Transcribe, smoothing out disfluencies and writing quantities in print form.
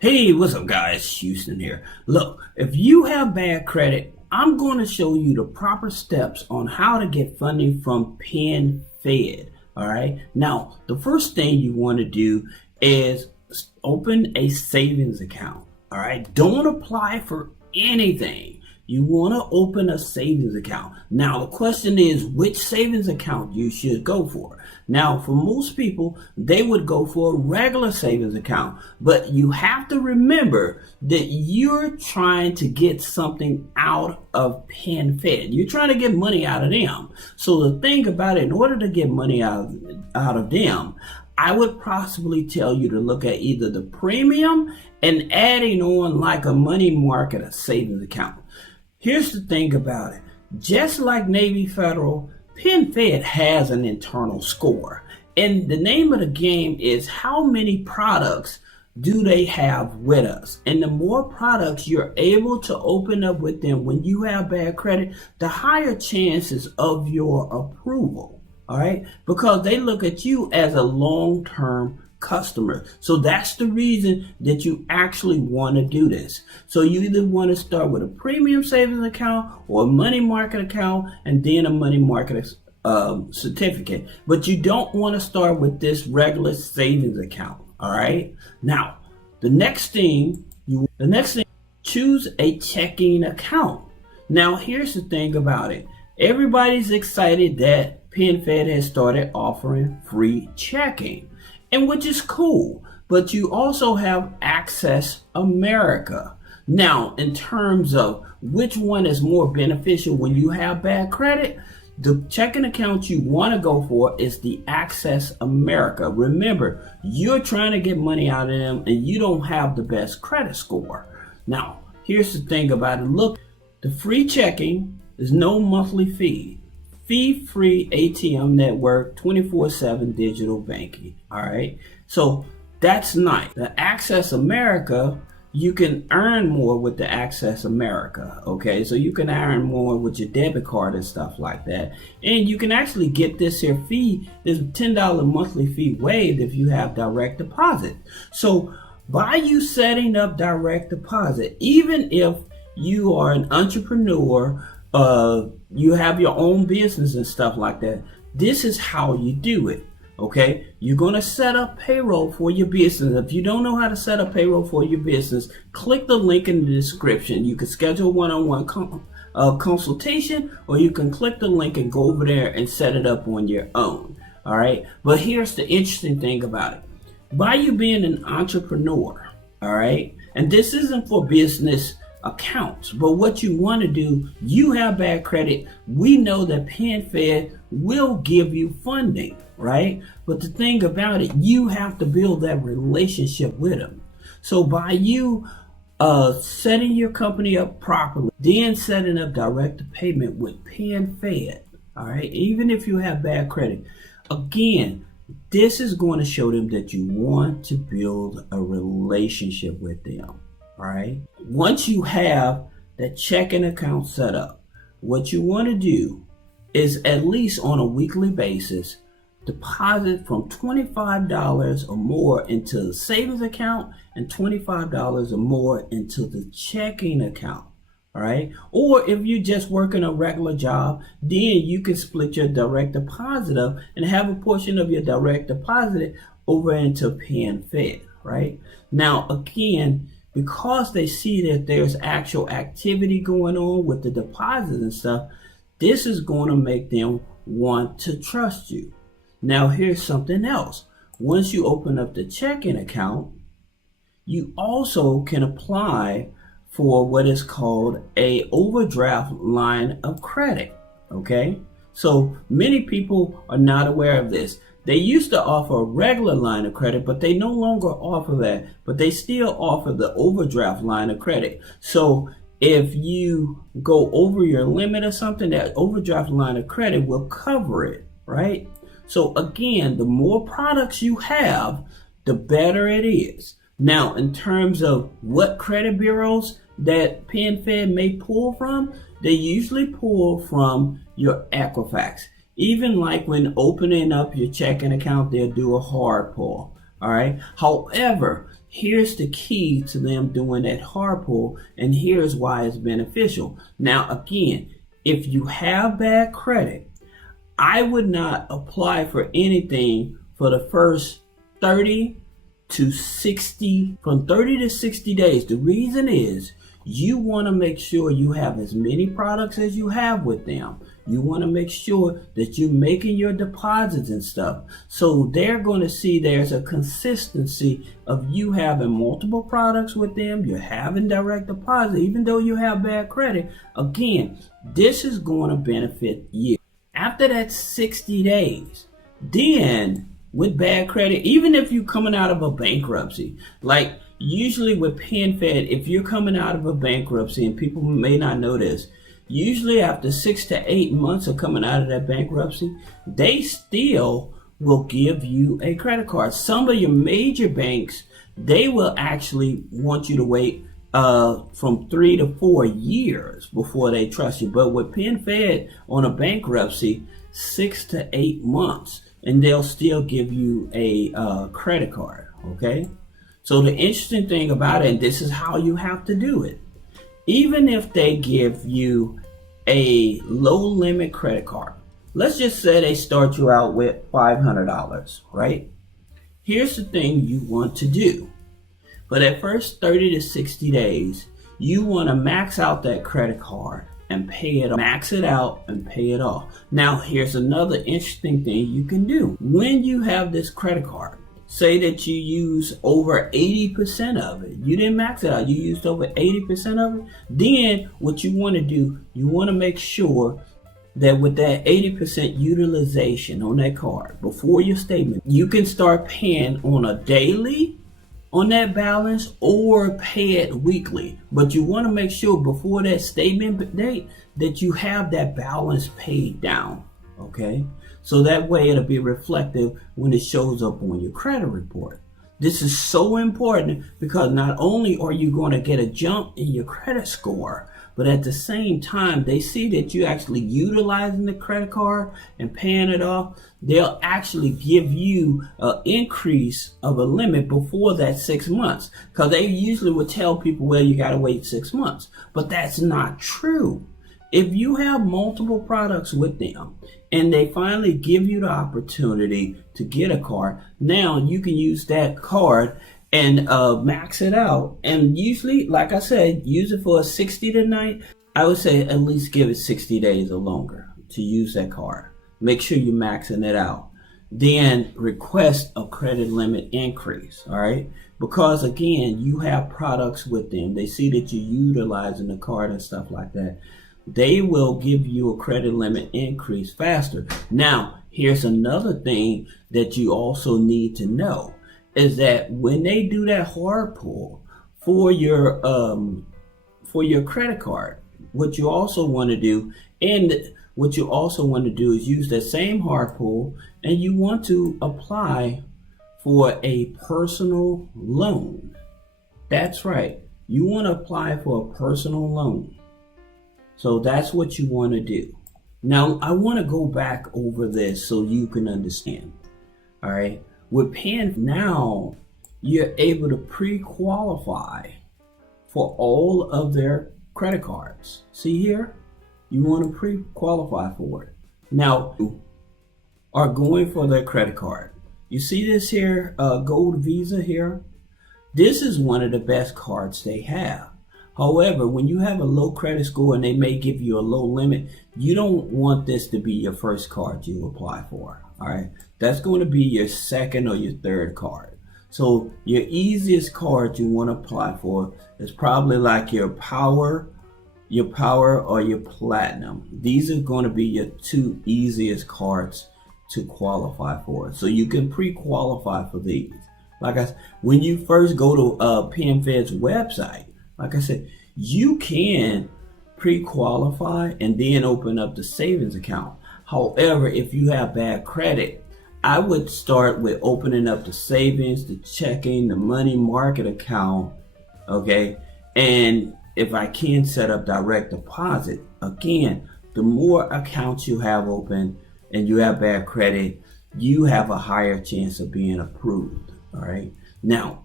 Hey, what's up, guys? Houston here. Look, if you have bad credit, I'm going to show you the proper steps on how to get funding from PenFed. All right. Now, the first thing you want to do is open a savings account. All right. Don't apply for anything. You want to open a savings account. Now, the question is which savings account you should go for. Now, for most people, they would go for a regular savings account. But you have to remember that you're trying to get something out of PenFed. You're trying to get money out of them. So the thing about it, in order to get money out of them, I would possibly tell you to look at either the premium and adding on like a money market or savings account. Here's the thing about it. Just like Navy Federal, PenFed has an internal score. And the name of the game is how many products do they have with us. And the more products you're able to open up with them when you have bad credit, the higher chances of your approval. All right? Because they look at you as a long-term customer. So that's the reason that you actually want to do this. So you either want to start with a premium savings account or a money market account and then a money market certificate. But you don't want to start with this regular savings account. All right. Now, the next thing, choose a checking account. Now, here's the thing about it. Everybody's excited that PenFed has started offering free checking. And which is cool, but you also have Access America. Now, in terms of which one is more beneficial when you have bad credit, the checking account you want to go for is the Access America. Remember, you're trying to get money out of them and you don't have the best credit score. Now, here's the thing about it. Look, the free checking is no monthly fee. Fee-free ATM network, 24/7 digital banking. All right. So that's nice. The Access America, you can earn more with the Access America. Okay. So you can earn more with your debit card and stuff like that. And you can actually get this here fee, this $10 monthly fee waived if you have direct deposit. So by you setting up direct deposit, even if you are an entrepreneur, you have your own business and stuff like that, this is how you do it. Okay, you're going to set up payroll for your business. If you don't know how to set up payroll for your business, click the link in the description. You can schedule one-on-one consultation, or you can click the link and go over there and set it up on your own. All right, but here's the interesting thing about it. By you being an entrepreneur, all right, and this isn't for business accounts, but what you want to do, you have bad credit, we know that PenFed will give you funding, right? But the thing about it, you have to build that relationship with them. So by you setting your company up properly, then setting up direct payment with PenFed, all right, even if you have bad credit, again, this is going to show them that you want to build a relationship with them. All right. Once you have that checking account set up, what you want to do is at least on a weekly basis, deposit from $25 or more into the savings account and $25 or more into the checking account. All right. Or if you're just working a regular job, then you can split your direct deposit up and have a portion of your direct deposit over into PenFed. Right. Now, again, because they see that there's actual activity going on with the deposits and stuff, this is going to make them want to trust you. Now, here's something else. Once you open up the checking account, you also can apply for what is called a overdraft line of credit. Okay? So many people are not aware of this. They used to offer a regular line of credit, but they no longer offer that. But they still offer the overdraft line of credit. So if you go over your limit or something, that overdraft line of credit will cover it, right? So again, the more products you have, the better it is. Now, in terms of what credit bureaus that PenFed may pull from, they usually pull from your Equifax. Even like when opening up your checking account, they'll do a hard pull. All right. However, here's the key to them doing that hard pull, and here's why it's beneficial. Now, again, if you have bad credit, I would not apply for anything for the first 30 to 60, from 30 to 60 days. The reason is you want to make sure you have as many products as you have with them. You want to make sure that you're making your deposits and stuff. So they're going to see there's a consistency of you having multiple products with them. You're having direct deposit, even though you have bad credit. Again, this is going to benefit you. After that 60 days, then with bad credit, even if you're coming out of a bankruptcy, like usually with PenFed, if you're coming out of a bankruptcy, and people may not know this, usually after 6 to 8 months of coming out of that bankruptcy, they still will give you a credit card. Some of your major banks, they will actually want you to wait from 3 to 4 years before they trust you. But with PenFed on a bankruptcy, 6 to 8 months, and they'll still give you a credit card, okay? So the interesting thing about it, and this is how you have to do it, even if they give you a low limit credit card, let's just say they start you out with $500, right? Here's the thing you want to do. For that first 30 to 60 days, you want to max out that credit card and pay it off. Max it out and pay it off. Now, here's another interesting thing you can do. When you have this credit card, say that you use over 80% of it. You didn't max it out. You used over 80% of it. Then what you want to do, you want to make sure that with that 80% utilization on that card, before your statement, you can start paying on a daily on that balance or pay it weekly. But you want to make sure before that statement date that you have that balance paid down, okay? So that way it'll be reflective when it shows up on your credit report. This is so important because not only are you going to get a jump in your credit score, but at the same time, they see that you're actually utilizing the credit card and paying it off. They'll actually give you an increase of a limit before that 6 months, because they usually would tell people, well, you got to wait 6 months. But that's not true. If you have multiple products with them and they finally give you the opportunity to get a card, now you can use that card and max it out. And usually, like I said, use it for a 60 to 90. I would say at least give it 60 days or longer to use that card. Make sure you're maxing it out. Then request a credit limit increase, all right? Because again, you have products with them. They see that you're utilizing the card and stuff like that. They will give you a credit limit increase faster. Now, here's another thing that you also need to know, is that when they do that hard pull for your credit card, what you also want to do, is use that same hard pull, and you want to apply for a personal loan. That's right. You want to apply for a personal loan. So that's what you want to do. Now, I want to go back over this so you can understand. All right. With PenFed now, you're able to pre-qualify for all of their credit cards. See here? You want to pre-qualify for it. Now, you are going for their credit card. You see this here, Gold Visa here? This is one of the best cards they have. However, when you have a low credit score and they may give you a low limit, you don't want this to be your first card you apply for. All right, that's going to be your second or your third card. So your easiest card you want to apply for is probably like your Power or your Platinum. These are going to be your two easiest cards to qualify for. So you can pre-qualify for these. Like I said, when you first go to PenFed's website, like I said, you can pre-qualify and then open up the savings account. However, if you have bad credit, I would start with opening up the savings, the checking, the money market account, okay? And if I can set up direct deposit, again, the more accounts you have open and you have bad credit, you have a higher chance of being approved, all right? Now,